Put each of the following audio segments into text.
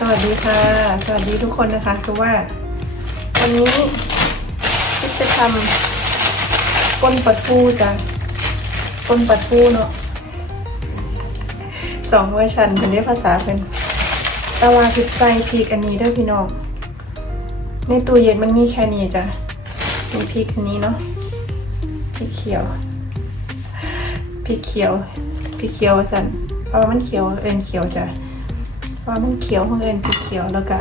สวัสดีค่ะ สวัสดีทุกคนนะคะ คือว่า วันนี้กิ๊บจะทำก้นปลาทูจ้ะก้นปลาทูเนาะสองเวอร์ชันเป็นได้ภาษาเป็นตะวาพริกใส่พริกอันนี้ด้วยพี่น้องในตู้เย็นมันมีแค่นี้จ้ะมีพริกอันนี้เนาะพริกเขียวพริกเขียวพริกเขียวสันเพราะว่ามันเขียวเอ็นเขียวจ้ะ ว่ามันเขียวของเอิญพริกเขียวแล้วก็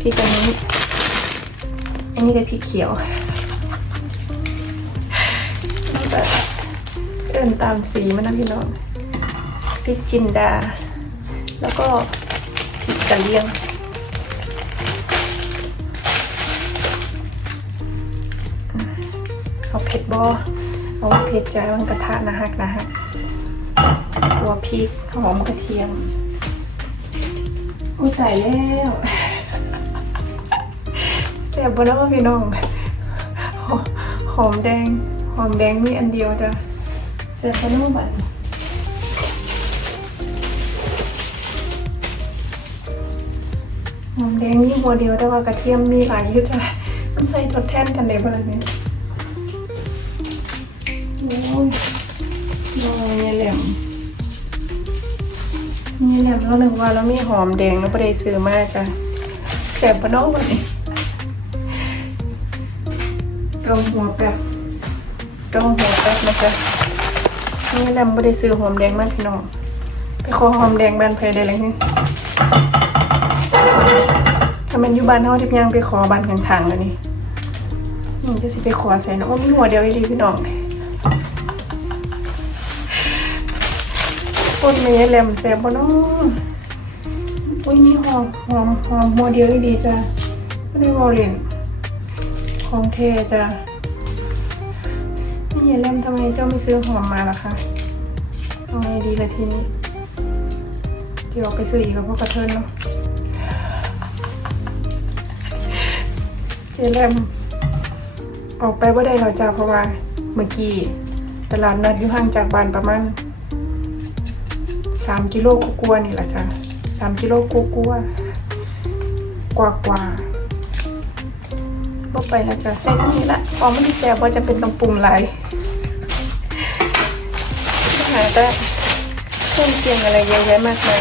พริกอันนี้ อันนี้ก็พริกเขียวแล้วก็เอิญตามสีมันนะพี่น้องพริกจินดา แล้วก็พริกกะเหรี่ยงเอาเผ็ดบอเอาเผ็ดใจมันกระทะนะฮักนะฮักตัวพริกหอมกระเทียม อุ้ยใส่แล้วเสียบบนแล้วพี่น้อง หอมแดง หอมแดงมีอันเดียวจ้ะเสียบบนแล้วบัดหอมแดงมีหัวเดียวแต่ว่ากระเทียมมีหลายอยู่จ้ะมันใส่ทดแทนกันได้บ่ล่ะเนี่ยโอ้ยน้อยแหลม นี่แหละเราหนึ่งว่าแล้วมีหอมแดงแล้วประเดี๋ยวซื้อมากจ้ะแสบปะน้องวันนี้เกาหัวแป๊บเกาหัวแป๊บนะจ๊ะนี่แหละประเดี๋ยวซื้อหอมแดงมากพี่น้องไปขอหอมแดงบ้านเพได้เลยนี่ถ้ามันอยู่บ้านเฮาทิพยังไปขอบ้านข้างๆแล้วนี่นี่จะสิไปขอใส่เนาะว่ามีหัวเดียวอีหลีพี่น้อง คนเมย์แหลมแซ่บบ่เนาะอุ้ยนี่หอมหอมหอมโมเดลดีจ้ะไม่ได้วอลเลนของเทจ้ะนี่ยายแหลมทำไมเจ้าไม่ซื้อหอมมาล่ะคะเอาไงดีละทีนี้เดี๋ยวไปซื้ออีกกับพวกกระเทินเนาะเจแลมออกไปว่าได้เราจ้าเพราะว่าเมื่อกี้ตลาดนัดอยู่ห่างจากบ้านประมาณ สามกิโลกูกลัวนี่แหละจ้ะสามกิโลกลัวกลัวกว่ากว่าบ่ไปแล้วจ้ะใส่ที่นี่ละพอไม่ได้แซ่บว่าจะเป็นต้องปรุงหลายหาแต่เครื่องเคียงอะไรเยอะแยะมากมาย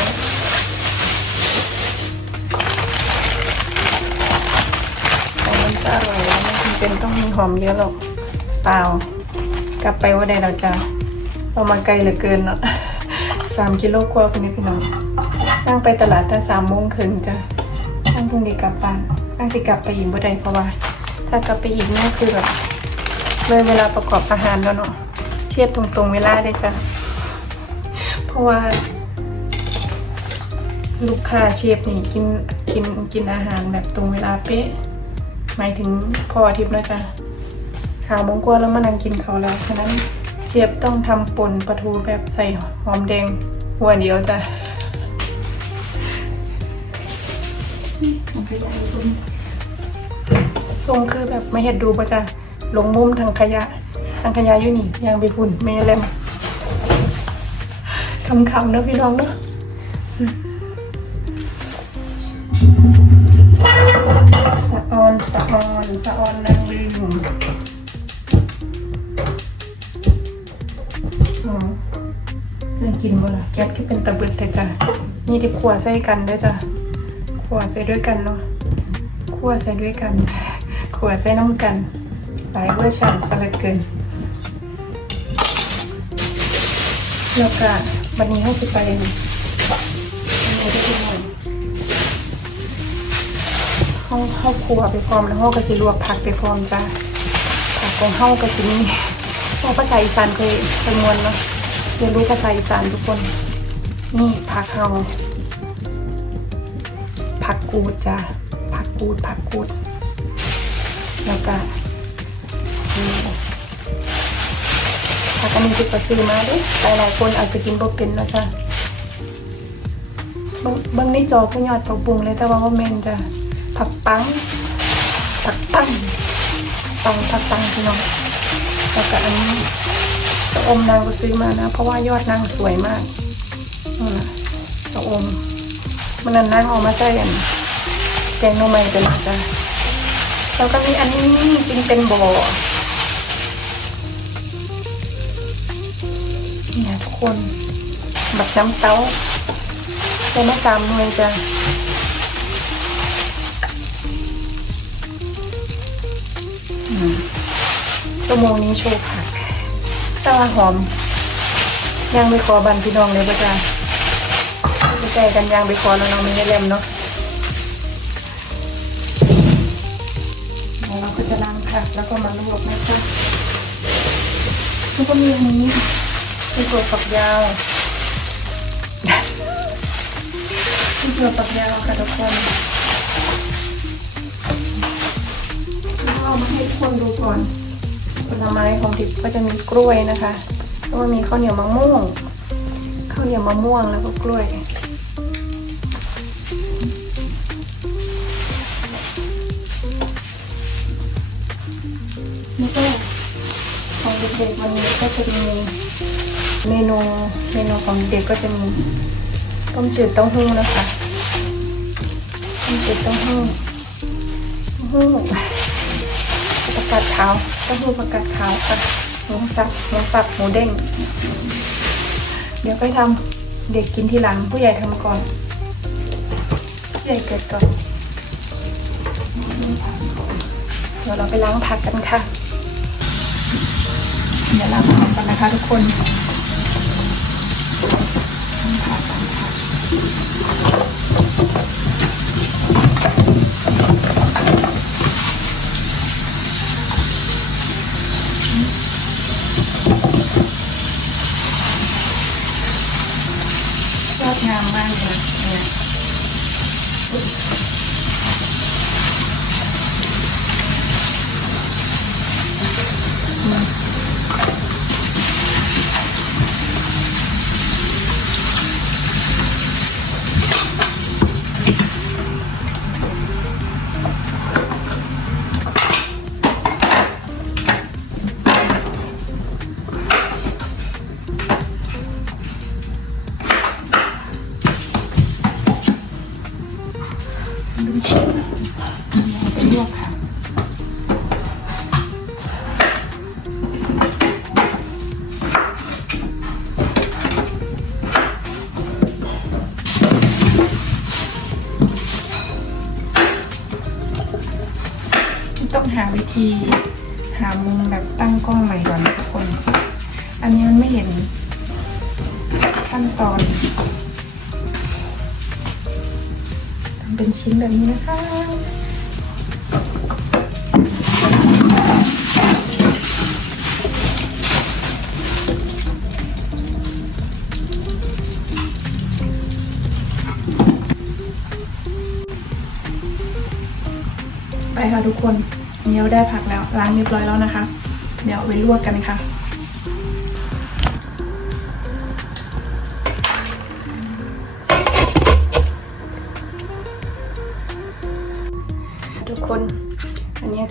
แต่มันจะอร่อยแล้วไม่จำเป็นต้องมีหอมเยอะหรอกเปล่ากลับไปว่าได้แล้วจ้ะเรามาไกลเหลือเกินเนาะ สามกิโลกว่าคนนี้พี่น้องนั่งไปตลาดตั้งสามโมงครึ่งจ้ะนั่งตรงนี้กลับบ้านนั่งที่กลับไปอีกบ่ได้เพราะว่า ถ้ากลับไปอีกนี่คือแบบเลยเวลาประกอบอาหารแล้วเนาะเทียบตรงๆเวลาได้จ้ะเพราะว่า ลูกค้าเชฟนี่กินกินกินอาหารแบบตรงเวลาเป๊ะหมายถึงพออาทิตย์นะจ๊ะหาโมงกว่าแล้วมานั่งกินเขาแล้วฉะนั้น เจี๊ยบต้องทำป่นปลาทูแบบใส่หอมแดงหัวเดียวจ้ะทรงคือแบบไม่เห็ดดูปะจ้ะลงมุมทางขยะทางขยะอยู่นี่ยังไปพุ่นเมลมคำคำๆเนอะพี่น้องเนอะสะออนสะออนสะออนนางลืม กินบ่ล่ะแก๊สคือเป็นตะบึดเลยจ้ะนี่ที่ขัวใส่กันเด้อจ้ะขัวใส่ด้วยกันเนาะขัวใส่ด้วยกันขัวใส่น้ำกัน หลายเวอร์ชันสลัดเกินแล้วก็วันนี้ให้สิไปอันนี้ได้ที่หน่อยห้องเข้าครัวไปพร้อมแล้วห้องก็สิลวกผักไปพร้อมจ้ะผักของเฮาก็สิมีพอภาษาอีสานเคยเคยมวนเนาะ เรียนรู้ภาษาอีสานทุกคน นี่ผักเฮาผักกูดจ้ะผักกูดผักกูด แล้วก็นี่ผักอันนี้ที่ก็ซื้อมาด้หลายหลายๆคนอาจจะกินบ่เป็นนะจ๊ะเบิ่งในจอก็ยอดผักบุงเลยแต่ว่าว่าแม่นจ้ะผักปังผักปังปังผักปังพี่น้องแล้วก็อันนี้ ตะอมนางก็ซื้อมานะ เพราะว่ายอดนางสวยมากนั่นะตะอมมันนั่นนั่งออกมาใส่อันแกงโนอไม้เป็นจารย์แล้วก็มีอันนี้กินเป็นบ่อเนี่ยทุกคนบักน้ำเต้าใส่มาสามหน่วยจ้ะชั่วโมงนี้โชว์ผัก แต่ว่าหอมยังไปขอบันพี่น้องเลยป่ะจ๊ะไปใจกันยังไปขอแล้วน้องมีให้เล่มเนาะแล้วเราก็จะล้างผักแล้วก็มาลวกนะจ๊ะแล้วก็มีอันนี้เป็นตัวฝักยาวเป็นตัวฝักยาวค่ะทุกคนเอามาให้ทุกคนดูก่อน ผลไม้ของทิพย์ก็จะมีกล้วยนะคะแล้วก็มีข้าวเหนียวมะม่วงข้าวเหนียวมะม่วงแล้วก็กล้วยนี่ก็ของเด็กๆวันนี้ก็จะมีเมนูเมนูของเด็กก็จะมีต้มจืดเต้าหู้นะคะต้มจืดเต้าหู้ต้าหู้ประกาศขาวเต้าหู้ประกาศขาวค่ะหมูสับหมูสับหมูเด้ง เดี๋ยวไปทำเด็กกินทีหลังผู้ใหญ่ทำก่อนผู้ใหญ่เกิดก่อน เดี๋ยวเราไปล้างผักกันค่ะ เดี๋ยวล้างผักกันนะคะทุกคนล้างผักล้างผัก ลวกค่ะต้องหาวิธีหามุมแบบตั้งกล้องใหม่ก่อนทุกคน อันนี้มันไม่เห็นขั้นตอน เป็นชิ้นแบบนี้นะคะไปค่ะทุกคนเนี่เราได้ผักแล้วล้างเรียบร้อยแล้วนะคะ เดี๋ยวเอาไปลวกกันค่ะ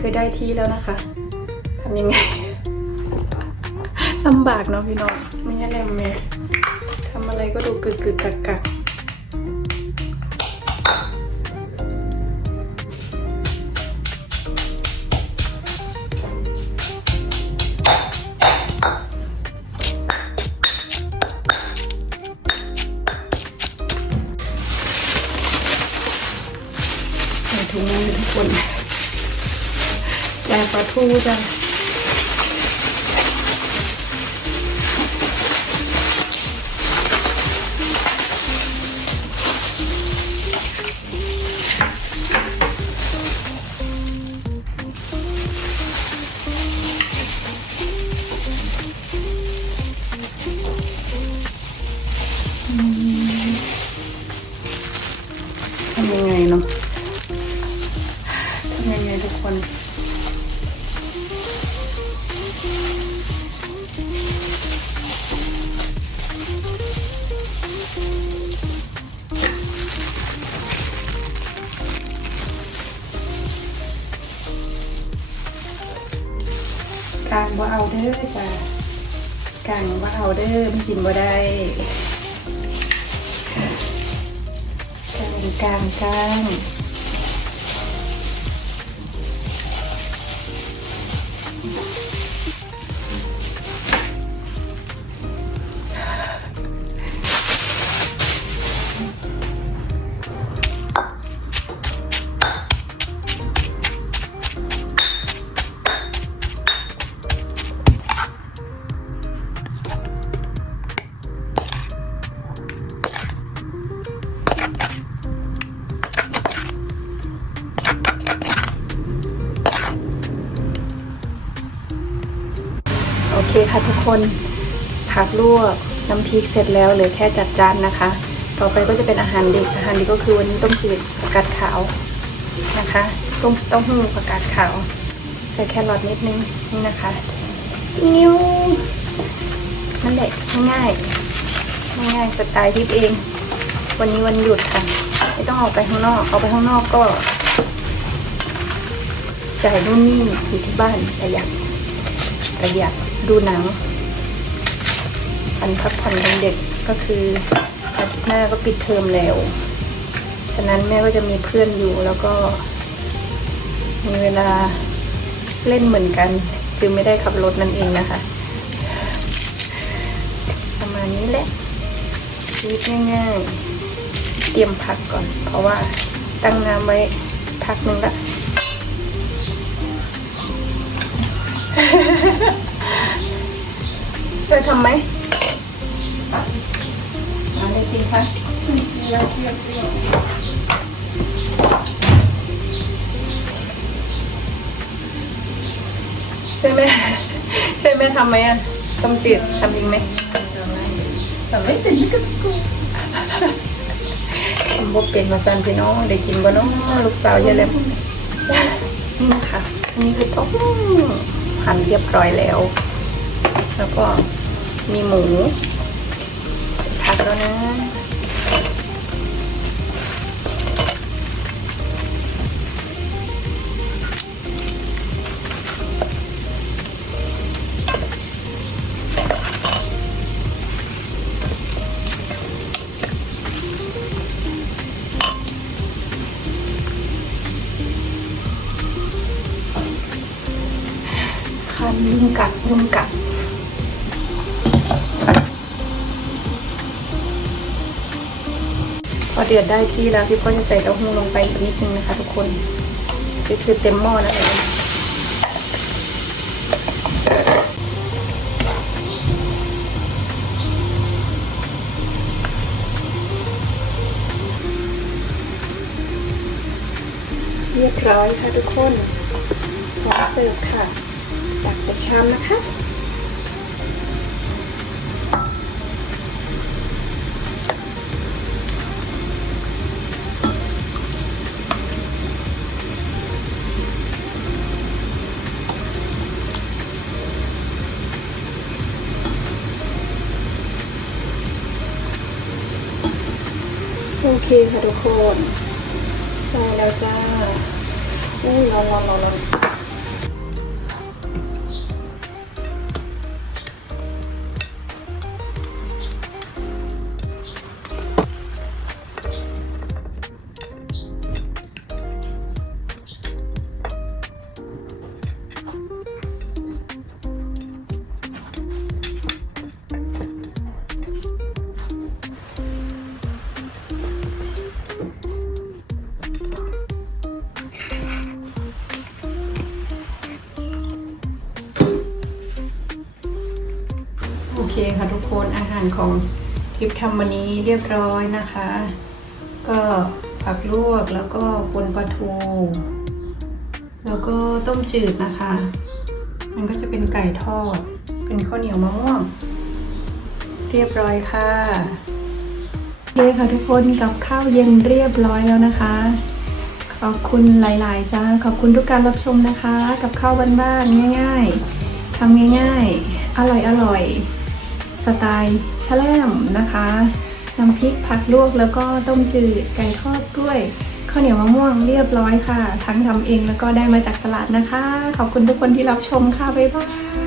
คือได้ที่แล้วนะคะทำยังไงลำบากเนาะพี่น้องไม่งั้นแหลมแม่ทำอะไรก็ดูกึกกึกกักกัก ปล กางว่าเอาเด้อจ้ะกางว่าเอาเด้อมันกินบ่ได้กลางกลางกลาง ค่ะทุกคนผักลวกน้ำพริกเสร็จแล้วเหลือแค่จัดจานนะคะ ต่อไปก็จะเป็นอาหารเด็กอาหารเด็กก็คือวันนี้ต้มจืดผักกาดขาวนะคะต้มเต้าหู้ผักกาดขาวใส่แครอทนิดนึงนี่นะคะนิ้วนั่นแหละง่ายๆง่ายๆสไตล์ทิปเอง วันนี้วันหยุดค่ะไม่ต้องออกไปข้างนอกออกไปข้างนอกก็จ่ายนู่นนี่อยู่ที่บ้านประหยัดประหยัดดูหนัง วันพักผ่อนวันเด็กก็คืออาทิตย์หน้าก็ปิดเทอมแล้ว ฉะนั้นแม่ก็จะมีเพื่อนอยู่แล้วก็ มีเวลาเล่นเหมือนกัน คือไม่ได้ขับรถนั่นเองนะคะ ประมาณนี้แหละชีวิตง่ายๆ เตรียมพักก่อน เพราะว่าตั้งน้ำไว้พักหนึ่งละ ช่วยทำไหมมาได้กินค่ะเที่ยวเที่ยวเที่ยวช่วยแม่ช่วยแม่ทำไหมอะต้มจืดทำเองไหมทำไม่เป็นก็กูทำบ่เป็นมาสั่นพี่น้องได้กินบ่น้องลูกสาวเยอะแล้วนี่นะคะอันนี้คือต้มหั่นเรียบร้อยแล้ว แล้วก็ มีหมูผักแล้วนะคันยุงกัดยุงกัด ดือดได้ที่แล้วพี่ก็จะใส่เต้าหู้ลงไปอีกนิดนึงนะคะทุกคนนี่คือเต็มหม้อนั่นเองเรียบร้อยค่ะทุกคนพร้อมเสิร์ฟค่ะตักใส่ชามนะคะ คค่ะทุกคนได้แล้วจ้าอู้ร้อนร้อนร้อน คนอารของทิพย์ทำวันนี้เรียบร้อยนะคะ ก็ผักลวกแล้วก็ปนปลาทู แล้วก็ต้มจืดนะคะ มันก็จะเป็นไก่ทอด เป็นข้าวเหนียวมะม่วง เรียบร้อยค่ะโอเคค่ะทุกคนกับข้าวเย็นเรียบร้อยแล้วนะคะ ขอบคุณหลาย ๆ จ้า ขอบคุณทุกการรับชมนะคะ กับข้าวบ้านๆง่าย ๆทำง่าย ๆ อร่อยๆ สไตล์แชลมนะคะน้ำพริกผักลวกแล้วก็ต้มจืดไก่ทอดด้วยข้าวเหนียวมะม่วงเรียบร้อยค่ะ ทั้งทำเองแล้วก็ได้มาจากตลาดนะคะ ขอบคุณทุกคนที่รับชมค่ะ บ๊ายบาย